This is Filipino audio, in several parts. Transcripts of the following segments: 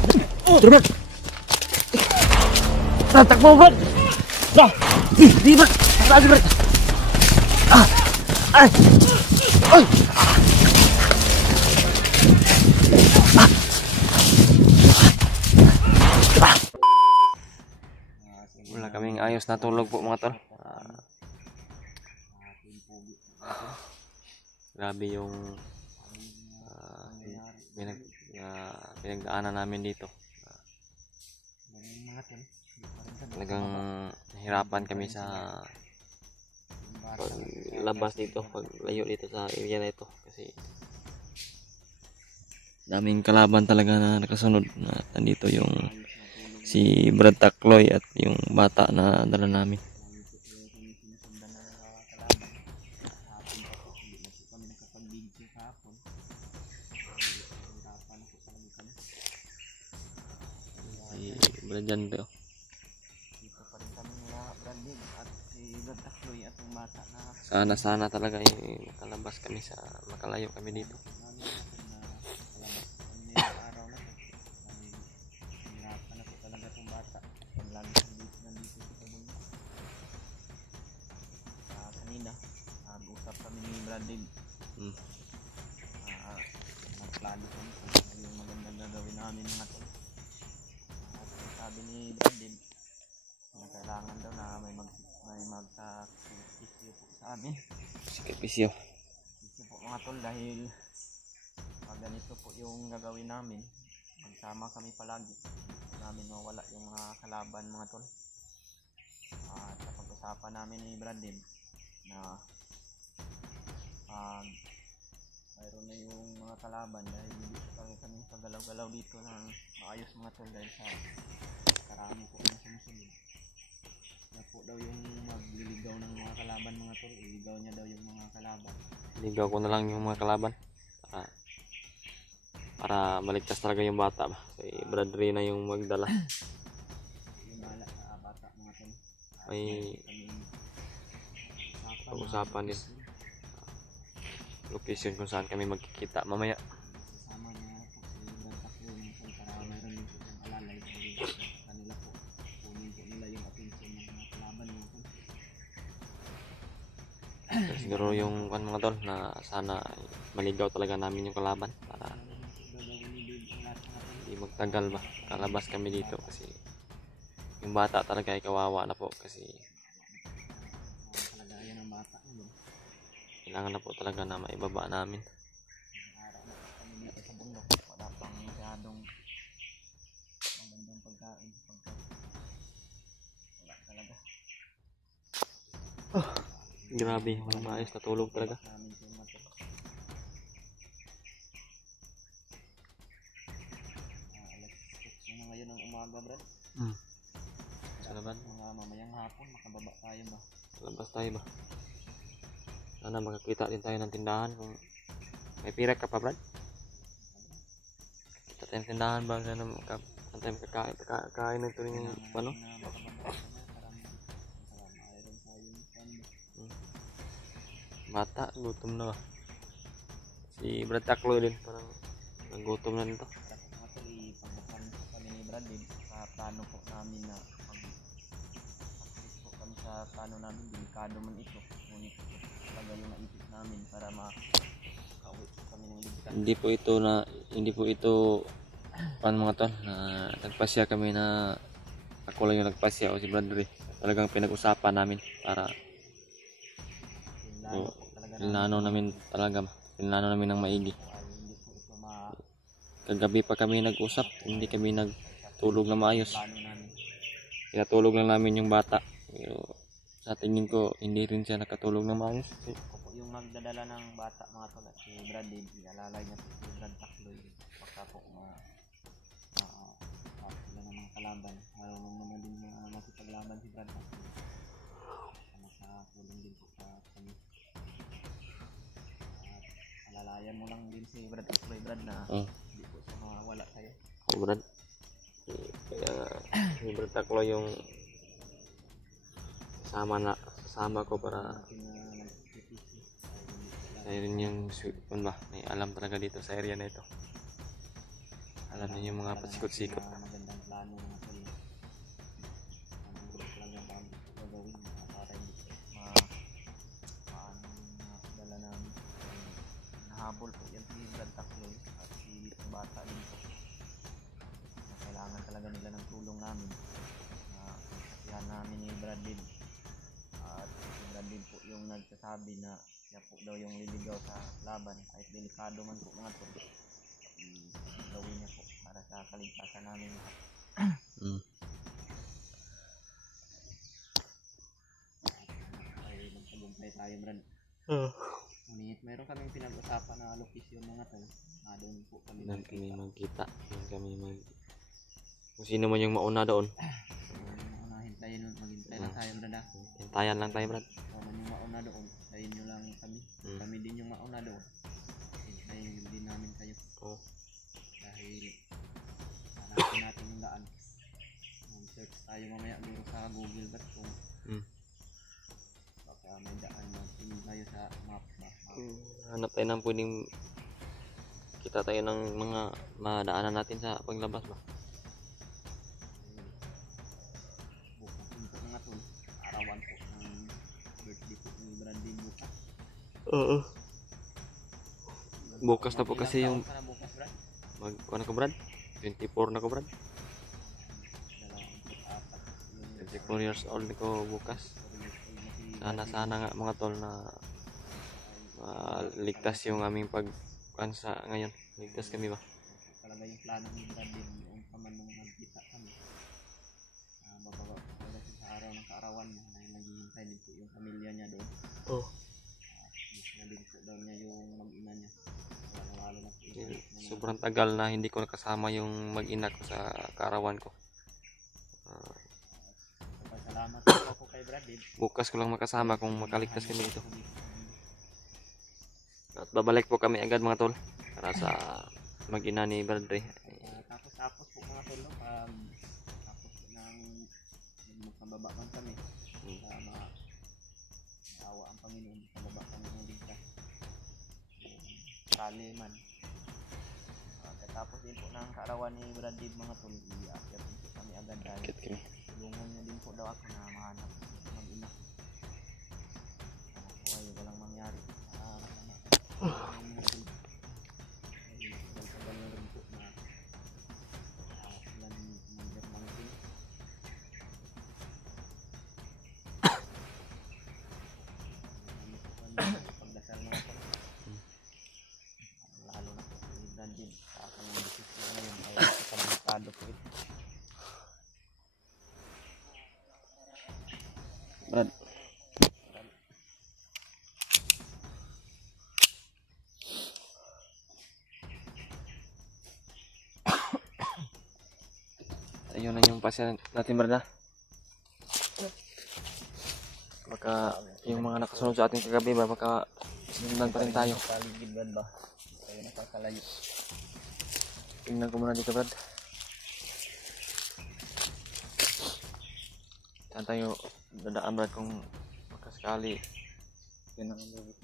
Brad! Brad, takbo Brad! Brad! Di Brad! Takbo Brad! Ay! Ay! Wala kaming ayos na tulog po mga tol. Grabe yung pinagdaanan namin dito. Talagang nahirapan kami sa paglabas dito, paglayo dito sa area na ito kasi daming kalaban talaga na nakasunod na nandito yung si Brad Takloy at yung bata na dala namin. Si Brad dyan to. Dito pa rin kami nila Brandon at si Brad Takloy at yung bata na Sana talaga makalabas kami sa makalayo kami dito. araw na to. Hirapan na po talaga itong bata. Pag lagi nandito sa bundok. Kanina, nag-usap kami ni Brandon. Magplano kami kung yung magandang gagawin namin mga tol. Sabi ni Brandon na kailangan daw na may magsa-sakripisyo po sa amin. Sakripisyo. Ito po mga tol dahil pag ganito po yung gagawin namin, magsama kami palagi. Namin mawala yung mga kalaban mga tol. At sa pag-usapan namin ni Brandon na mayroon na yung mga kalaban dahil hindi po kami pagalaw-galaw dito ng maayos mga tol dahil sa karami po na sumusunod. Na po daw yung magliligaw ng mga kalaban mga tol, iligaw niya daw yung mga kalaban. Ligaw ko na lang yung mga kalaban para maligtas talaga yung bata ba. Si Brad rin na yung magdala. Yung bala sa bata mga tol. May pag-usapan din location kung saan kami magkikita mamaya. Kasama niya po si Brad Takloy mga tol para mayroon din po yung alalay dahil kanila po kunin po nila yung atensyon ng mga kalaban mga tol. Siguro yung mga tol na sana maligaw talaga namin yung kalaban para hindi magtagal ba kalabas kami dito kasi yung bata talaga ay kawawa na po kasi Kalagayan ng bata kailangan na po talaga na maibaba namin. araw na kami dito sa bundok, wala pang masyadong magandang pagkain wala talaga. Grabe, walang maayos na tulog talaga. Namin po mga tol. Alas 8 na ngayon ng umaga Brad. Sa laban, Mga mamayang hapon makababa tayo ba? labas tayo ba? Sana makakita din tayo ng tindahan kung may pira ka pa Brad. Kita tayong tindahan ba na tayo makakain ng tuloy ng ano? Bata, gutom na ba? Si Brad Takloy din parang nagutom na nito. Actually, pagbukan po kami ni Brad din sa plano po namin na pag-success po kami sa plano namin, delikado man ito. Ngunit talaga yung naisip namin para makauwi po kami ng ligtas. Hindi po ito mga tol na nagpasya kami na ako lang yung nagpasya o si Brad rin. Talagang pinag-usapan namin para pinlano namin ng maigi. Kagabi pa kami nag-usap, hindi kami nagtulog na maayos. Pinatulog lang namin yung bata. Pero sa tingin ko hindi rin siya nakatulog na maayos. Yung magdadala ng bata mga tol at si Brad din, ialalay niya po si Brad Takloy pagka po sila ng mga kalaban. Marunong naman din makipaglaban si Brad Takloy. Nakatulong din po sa kami. Alalayan mo lang din si Brad Takloy Brad na hindi po siya mawawala sa'yo. Brad, kaya si Brad Takloy yung kasama ko para rin yung may alam talaga dito sa area na ito. Alam niyo yung mga pasikot-sikot. Magandang plano mga tol. Ano lang yung paano ito gagawin para hindi po paano dala namin. Nahabol po yan si Brad Takloy at si itong bata din po. Kailangan talaga nila ng tulong namin. Kasihan namin ni Brad din. At si Brad din po yung nagsasabi na siya po daw yung liligaw sa laban. Kahit delikado man po mga tol. Gawin niya po para sa kaligtasan namin lahat. Ay, magtagumpay tayo, Brad. Ngunit mayroon kaming pinag-usapan na location mga tol. Doon po kami Doon kami magkita. Kung sino man yung mauna doon. Maghintay lang tayo, Brad. Hintayan lang tayo, Brad. Kung man yung mauna doon, hintayin nyo lang kami. Kami din yung mauna doon. Hintayin din namin kayo. Dahil hanapin natin yung daan. Search tayo mamaya dito sa Google Maps kung baka may daan. Tingin tayo sa map. Hanap tayo ng pwedeng kita tayo ng mga madaanan natin sa paglabas ba. Bukas po mga tol. Arawan po ng birthday po ni Brandon bukas. Bukas na po kasi yung Bukas, Brad? ano ko, Brad? 24 na ko, Brad. 24 years old ko bukas. Sana nga mga tol na ligtas yung aming pagkansa ngayon. Ligtas kami ba? Talaga yung plano ni Brandon yung paman nung nagkita kami. Bababa sa araw ng kaarawan niya na naghihintay din po yung pamilya niya doon. Miss na din po daw niya yung mag-ina niya. Lalo na po sobrang tagal na hindi ko nakasama yung mag-ina ko sa kaarawan ko. Salamat po kay Brandon. Bukas ko lang makasama kung makaligtas kami dito. At babalik po kami agad mga tol para sa mag-ina ni Bradley. Tapos po mga tol, pag tapos ng magpababa man kami sa maawa ang Panginoon, pababa kami ng ligtas kali man. Tapos din po ng kaarawan ni Bradley mga tol, iakyat po kami agad dahil tulungan niya din po daw ako na mahanap mag-ina. Sana po ay walang mangyari. Pagdasal mga po. Lalo na po si Brandon sa kanyang desisyon ngayon kaya kapagkado po ito. Brad. Ayun na yung pasya natin, Brad. Baka yung mga nakasunod sa ating kagabi ba, baka sinundan pa rin tayo. Paligid ba? Tayo nakakalayo. Tingnan ko muna dito, Brad. Saan tayo dadaan, Brad, kung makasakali.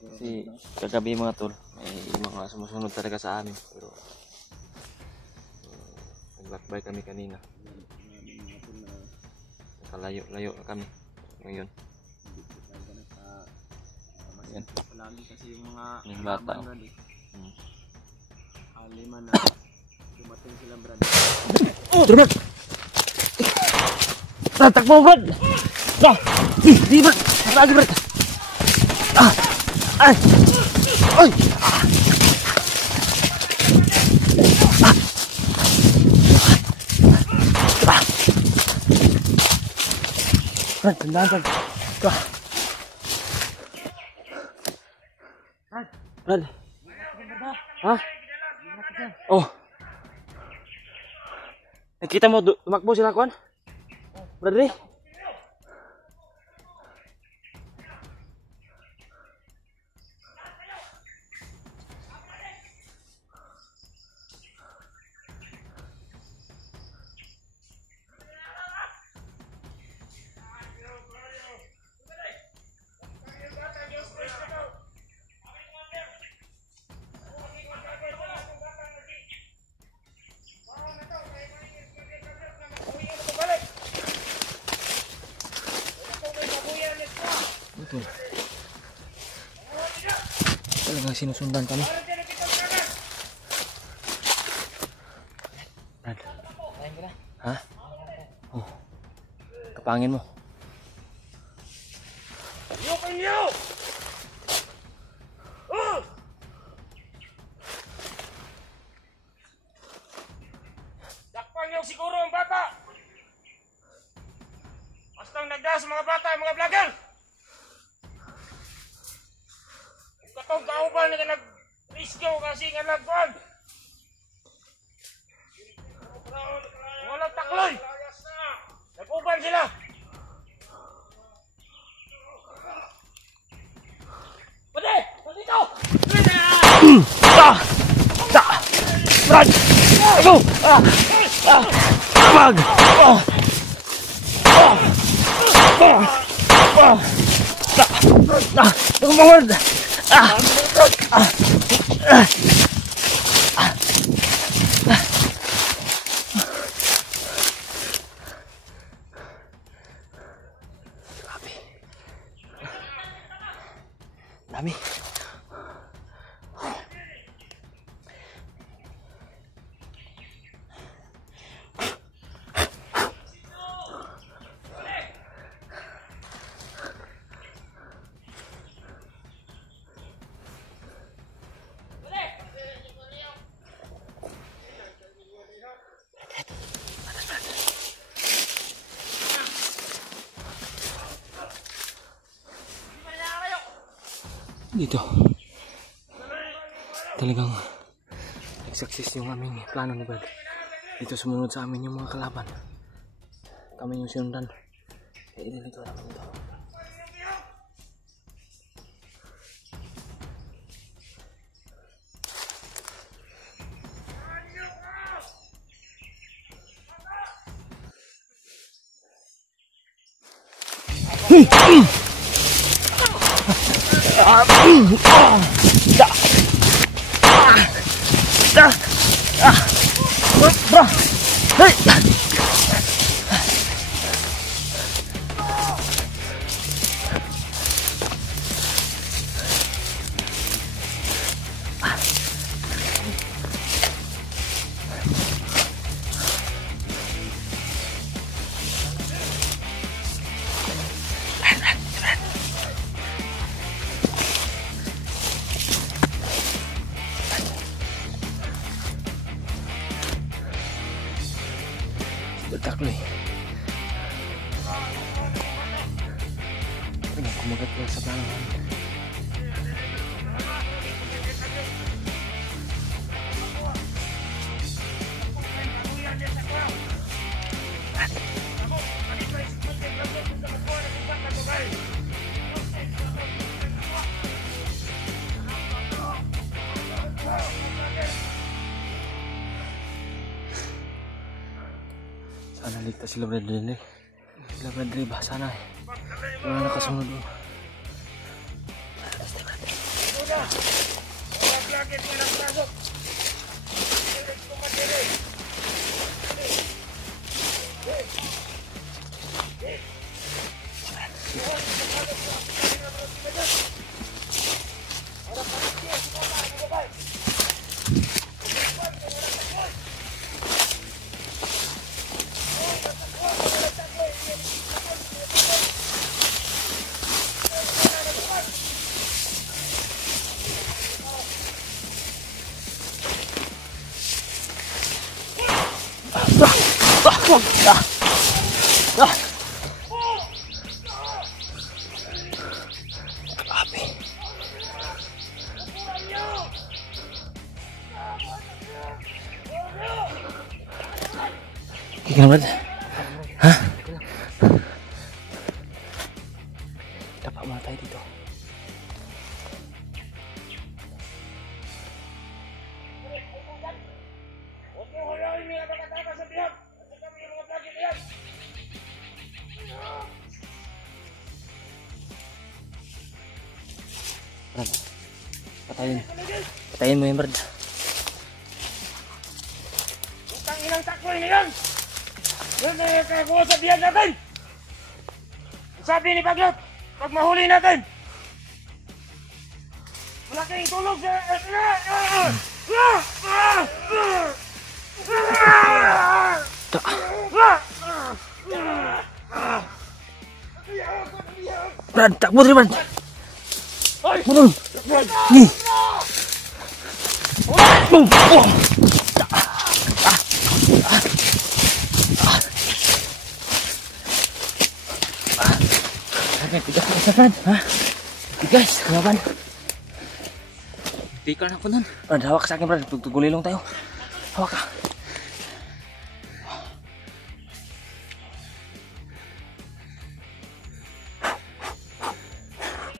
Kasi kagabi mga tol, may mga sumusunod talaga sa amin. Pero naglakbay kami kanina. Nakalayo-layo na kami ngayon. Yan. Palagi kasi yung mga yung bata. Lima na dumating sila, Brad. Brad! Tatakbo, Brad! Di, Brad! Lagi, Brad! Ay! Ay! Brad, tandaan, Brad. Brad. Ha? Oh. Nakita mo tumakbo sila, Kwan? Bradley? Ito. Talagang sinusundan kami. Brad. Ha? Oh. Kapangin mo. Dakpan niyo siguro ang bata. Bastang nagdas mga bata, mga vlogger. Katong kauban nga nag-rescue kasi nga nagkuhan. Walang takloy. Nag-uban sila. Pwede! Dito! Brad! Go! Bag! Lumawan! Dami. Dito talagang nag-success yung aming plano ni Brad. Dito sumunod sa amin yung mga kalaban, kami yung sinundan. Kaya dito namin ito. Taklo eh. Kumagat lang sa plano namin. Sana ligtas sila Brad Lee. Sila Brad Lee ba? Sana eh. Wala nakasunod mo. Okay ka naman? Ha? Dapat muna tayo dito. Brad, patayin mo yung Brad. Utang ilang takloy na yan! Yan na yung kakakuha sa biyan natin! Ang sabi ni Baglot, Pag mahuli natin! Malaking tulog sa... Brad, takbo rin, Brad. Bulong. Ni. Boom. Oh. Tigas ka sa Brad, ha? Tigas, laban. Tika na ako nun. Brad, hawak sa akin, Brad. Tugulilong tayo. Hawak ka.